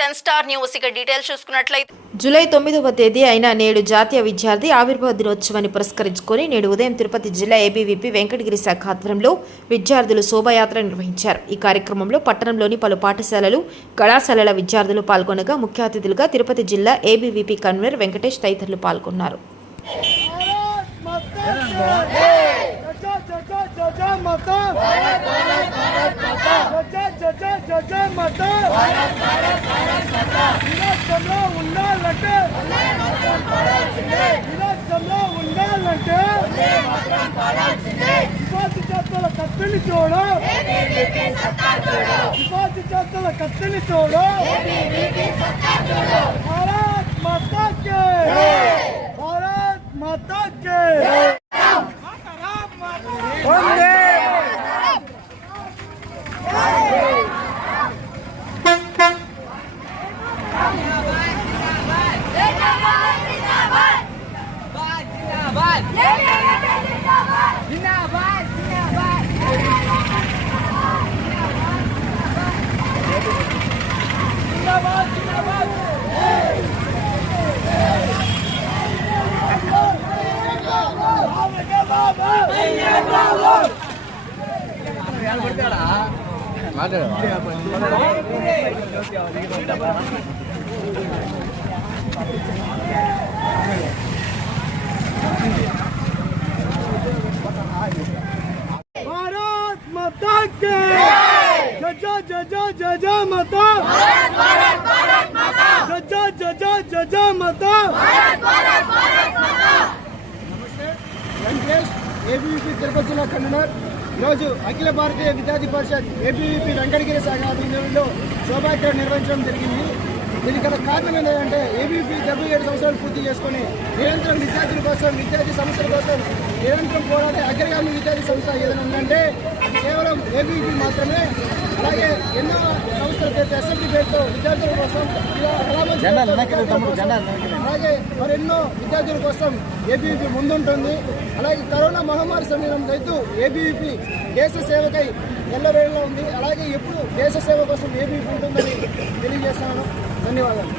Ten star news. ఇక details చూసుకున్నట్లయితే July తొమ్మిదవ తేదీ అయిన నేడు జాతీయ విద్యార్థి ఆవిర్భావ దినోత్సవాన్ని పురస్కరించుకొని నేడు ఉదయం తిరుపతి జిల్లా ఏబీవీపీ వెంకటగిరి శాఖ ఆధ్వర్యంలో విద్యార్థులు శోభాయాత్ర నిర్వహించారు. ఈ కార్యక్రమంలో పట్టణంలోని పలు పాఠశాలలు కళాశాలల విద్యార్థులు పాల్గొనగా ముఖ్య అతిథులుగా తిరుపతి జిల్లా ఏబీవీపీ కన్వీనర్ వెంకటేష్ తదితరులు పాల్గొన్నారు. విరాజ్యంలో ఉండాలంటే! విరాజ్యంలో ఉండాలంటే! విపాతి చేతుల కత్తిని చూడు! విపాతి చేతుల కత్తిని చూడు! భారత్ మాతా भारत माता के। जजा जजा जजा माता। भारत भारत भारत माता। जजा जजा जजा माता। भारत भारत भारत माता। नमस्ते वेंकटेश एबीपी तिरुपति जिला कन्वीनर। ఈరోజు అఖిల భారతీయ విద్యార్థి పరిషత్ ఏపీవీపీ వెంకటగిరి శాఖ ఆధ్వర్యంలో శోభాయాత్ర నిర్వహించడం జరిగింది. దీనికి గల కారణం ఏంటంటే ఏబీపీ డెబ్బై ఏడు సంవత్సరాలు పూర్తి చేసుకొని నిరంతరం విద్యార్థుల కోసం విద్యార్థి సంస్థల కోసం నిరంతరం పోరాడే అగ్రగామి విద్యార్థి సంస్థ ఏదైనా ఉందంటే కేవలం ఏబీపీ మాత్రమే. అలాగే ఎన్నో సంస్థల పేరుతో ఎస్ఎంపీ పేరుతో విద్యార్థుల కోసం అలాగే మరెన్నో విద్యార్థుల కోసం ఏబీవీపీ ముందుంటుంది. అలాగే కరోనా మహమ్మారి సమయంలో రైతు ఏబీవీపీ దేశ సేవకై ఎల్లవేళలో ఉంది. అలాగే ఎప్పుడు దేశ సేవ కోసం ఏబీవీపీ ఉంటుందని తెలియజేస్తున్నాను. ధన్యవాదాలు.